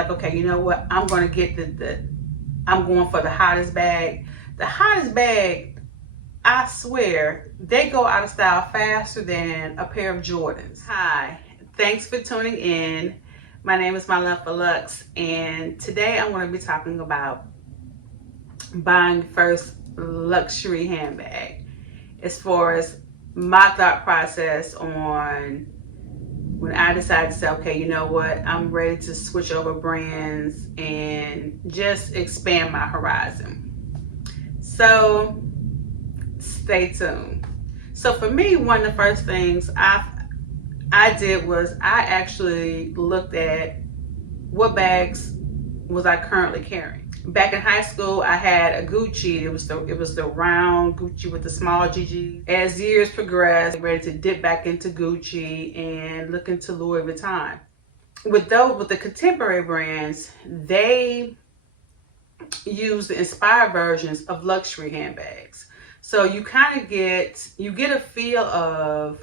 like, okay, you know what? I'm going to get I'm going for the hottest bag. The hottest bag, I swear, they go out of style faster than a pair of Jordans. Hi, thanks for tuning in. My name is My Love for Lux, and today I'm going to be talking about buying first luxury handbag. As far as my thought process on when I decided to say, okay, you know what, I'm ready to switch over brands and just expand my horizon. So stay tuned. So for me, one of the first things I did was I actually looked at what bags was I currently carrying. Back in high school, I had a Gucci. It was the round Gucci with the small GG. As years progressed, I'm ready to dip back into Gucci and look into Louis Vuitton. With the contemporary brands, they use the inspired versions of luxury handbags. So you kind of get a feel of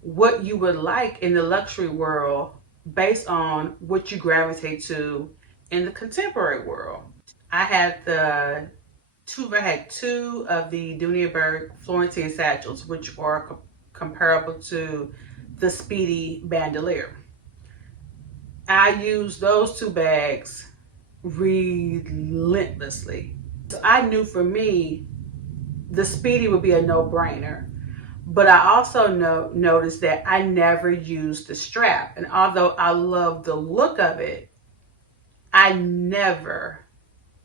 what you would like in the luxury world based on what you gravitate to in the contemporary world. I had two of the Duniaberg Florentine satchels, which are comparable to the Speedy Bandolier. I used those two bags relentlessly. So I knew for me, the Speedy would be a no-brainer. But I also noticed that I never used the strap. And although I love the look of it, I never,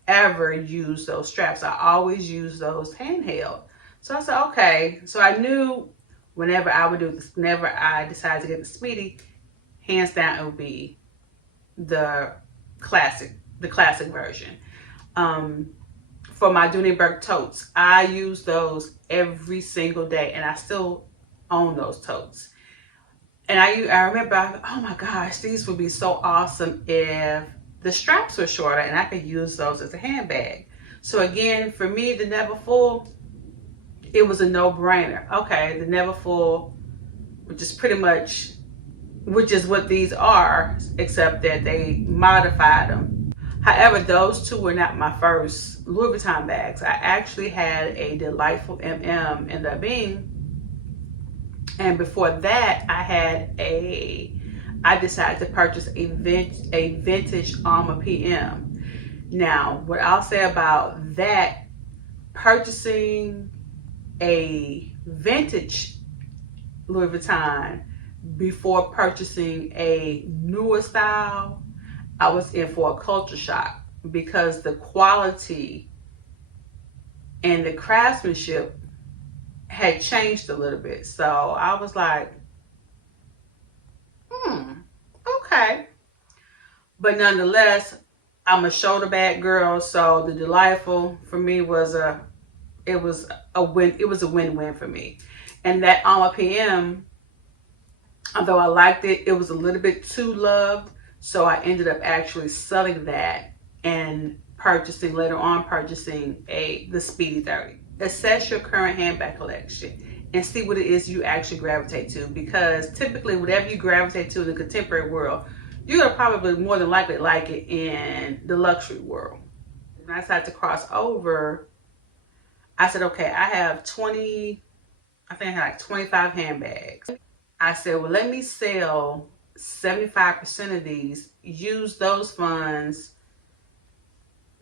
ever used those straps. I always use those handheld. So I said, okay. So I knew whenever I would do this, whenever I decided to get the Speedy, hands down, it would be the classic version. For my Duniaberg totes, I use those every single day, and I still own those totes. And I remember, oh my gosh, these would be so awesome if the straps were shorter and I could use those as a handbag. So again, for me, the Never Full, it was a no-brainer. Okay, the Never Full, which is what these are, except that they modified them. However, those two were not my first Louis Vuitton bags. I actually had a delightful MM in the Bing. And before that, I decided to purchase a vintage Alma PM. Now, what I'll say about that, purchasing a vintage Louis Vuitton before purchasing a newer style, I was in for a culture shock because the quality and the craftsmanship had changed a little bit. So I was like, okay. But nonetheless, I'm a shoulder bag girl, so the Delightful for me was a win-win for me. And that Alma PM, although I liked it, it was a little bit too loved. So I ended up actually selling that and later on purchasing the Speedy 30. Assess your current handbag collection and see what it is you actually gravitate to, because typically whatever you gravitate to in the contemporary world, you're going to probably more than likely like it in the luxury world. When I decided to cross over, I said, okay, I have 25 handbags. I said, well, let me sell 75% of these, use those funds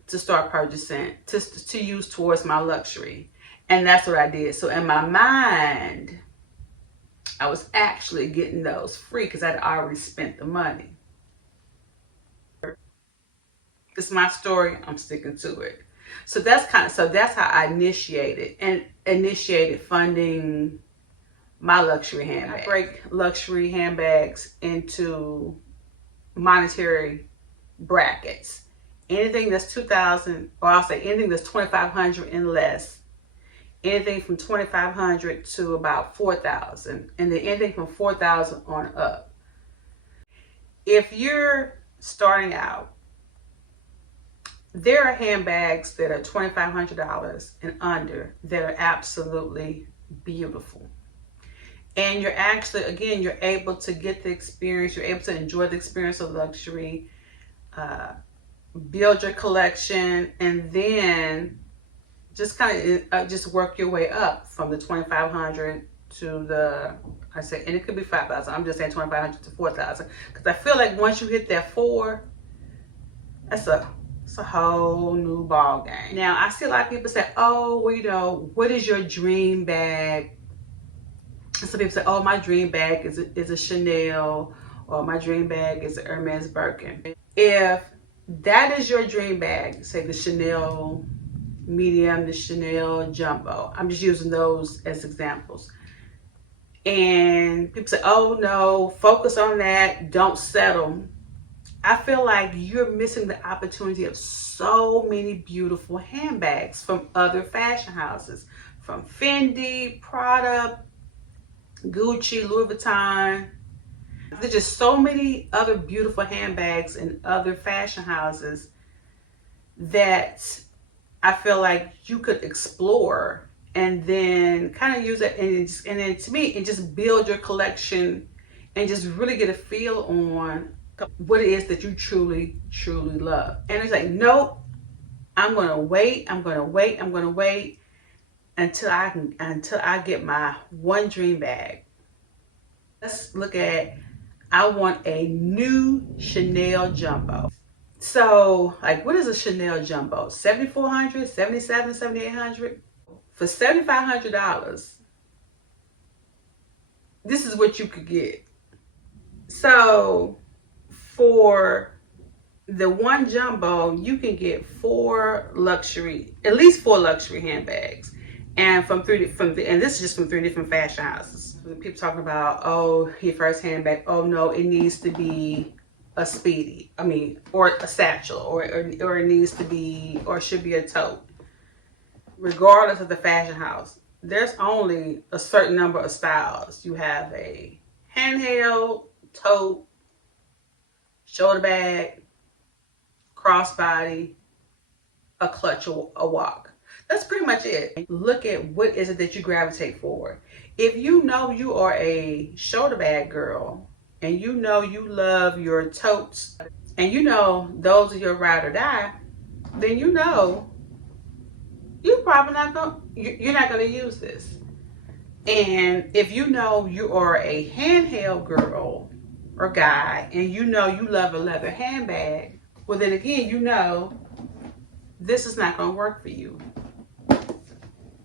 to start purchasing, to use towards my luxury. And that's what I did. So in my mind, I was actually getting those free because I'd already spent the money. It's my story, I'm sticking to it. So that's how I initiated funding my luxury handbag. I break luxury handbags into monetary brackets. Anything that's 2,000, or I'll say anything that's 2,500 and less. Anything from 2,500 to about 4,000, and then anything from 4,000 on up. If you're starting out, there are handbags that are $2,500 and under that are absolutely beautiful. And you're actually, again, you're able to get the experience, you're able to enjoy the experience of luxury build your collection, and then just kind of just work your way up from the 2,500 to the, I say, and it could be 5,000. I'm just saying 2,500 to 4,000, because I feel like once you hit that 4, it's a whole new ball game. Now I see a lot of people say, oh, well, you know, what is your dream bag? And some people say, oh, my dream bag is a Chanel, or my dream bag is an Hermes Birkin. If that is your dream bag, say the Chanel medium, the Chanel jumbo, I'm just using those as examples, and people say, oh no, focus on that, don't settle. I feel like you're missing the opportunity of so many beautiful handbags from other fashion houses, from Fendi, Prada, Gucci, Louis Vuitton. There's just so many other beautiful handbags in other fashion houses that I feel like you could explore, and then kind of use it, and then to me, and just build your collection, and just really get a feel on what it is that you truly love. And it's like, nope, I'm gonna wait until I get my one dream bag. Let's look at, I want a new Chanel jumbo. So like, what is a Chanel jumbo? $7,400, $7,700, $7,800. For $7,500, this is what you could get. So for the one jumbo, you can get at least four luxury handbags, and and this is just from 3 different fashion houses. People talking about, oh, your first handbag, oh no, it needs to be a Speedy, or a satchel, or it needs to be, or should be a tote. Regardless of the fashion house, there's only a certain number of styles. You have a handheld, tote, shoulder bag, crossbody, a clutch, or a walk. That's pretty much it. Look at what is it that you gravitate for. If you know you are a shoulder bag girl, and you know you love your totes, and you know those are your ride or die, then you know you're not gonna use this. And if you know you are a handheld girl or guy, and you know you love a leather handbag, well then again, you know this is not gonna work for you.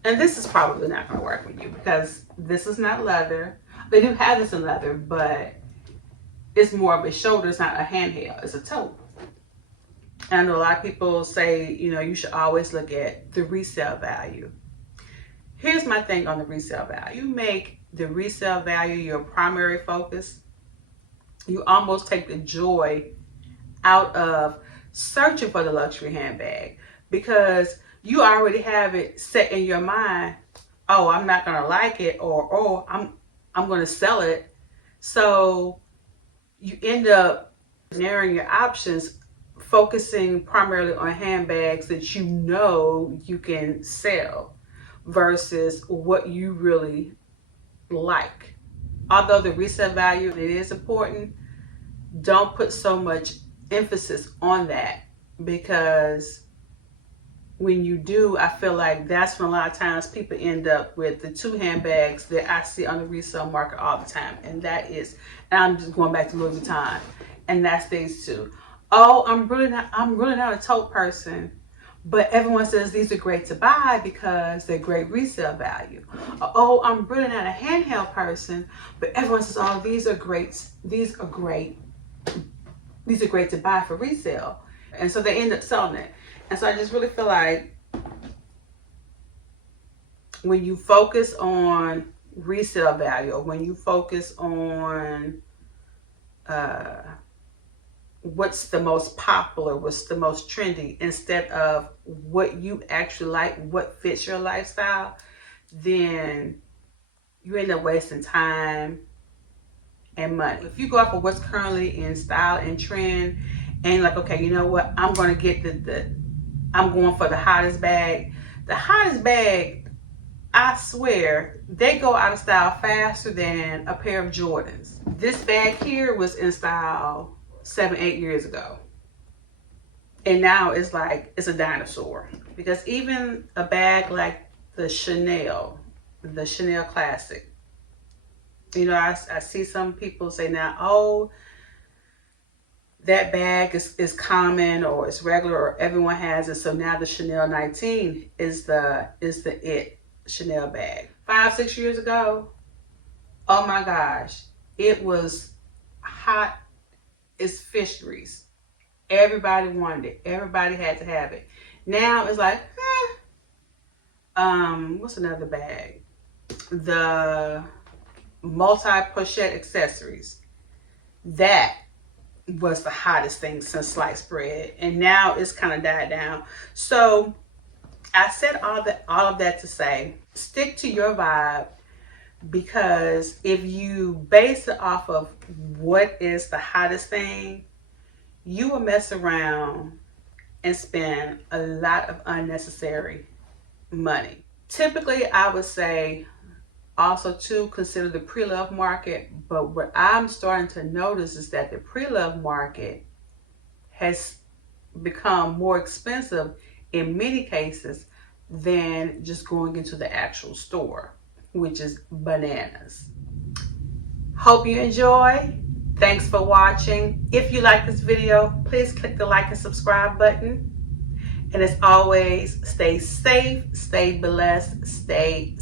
And this is probably not gonna work for you, because this is not leather. They do have this in leather, but it's more of a shoulder. It's not a handheld, it's a tote. And I know a lot of people say, you know, you should always look at the resale value. Here's my thing on the resale value. You make the resale value your primary focus, you almost take the joy out of searching for the luxury handbag, because you already have it set in your mind, oh, I'm not gonna like it, or oh, I'm gonna sell it. So you end up narrowing your options, focusing primarily on handbags that you know you can sell versus what you really like. Although the resale value, it is important, don't put so much emphasis on that, because when you do, I feel like that's when a lot of times people end up with the 2 handbags that I see on the resale market all the time. And that is, and I'm just going back to Louis Vuitton, and that's these 2. Oh, I'm really not a tote person, but everyone says these are great to buy because they're great resale value. Oh, I'm really not a handheld person, but everyone says, oh, these are great to buy for resale. And so they end up selling it. And so I just really feel like when you focus on resale value, or when you focus on what's the most popular, what's the most trendy, instead of what you actually like, what fits your lifestyle, then you end up wasting time and money. If you go off of what's currently in style and trend, and like, okay, you know what, I'm going to get I'm going for the hottest bag. The hottest bag, I swear, they go out of style faster than a pair of Jordans. This bag here was in style 7-8 years ago. And now it's like it's a dinosaur. Because even a bag like the Chanel Classic, you know, I see some people say now, oh, that bag is common or it's regular or everyone has it. So now the Chanel 19 is the it Chanel bag. 5-6 years ago, oh my gosh, it was hot as fish grease. Everybody wanted it. Everybody had to have it. Now it's like, what's another bag? The multi-pochette accessories. That was the hottest thing since sliced bread, and now it's kind of died down. So I said all of that to say, stick to your vibe, because if you base it off of what is the hottest thing, you will mess around and spend a lot of unnecessary money. Typically, I would say also to consider the pre-loved market, but what I'm starting to notice is that the pre-loved market has become more expensive in many cases than just going into the actual store, which is bananas. Hope you enjoy. Thanks for watching. If you like this video, please click the like and subscribe button. And as always, stay safe, stay blessed, stay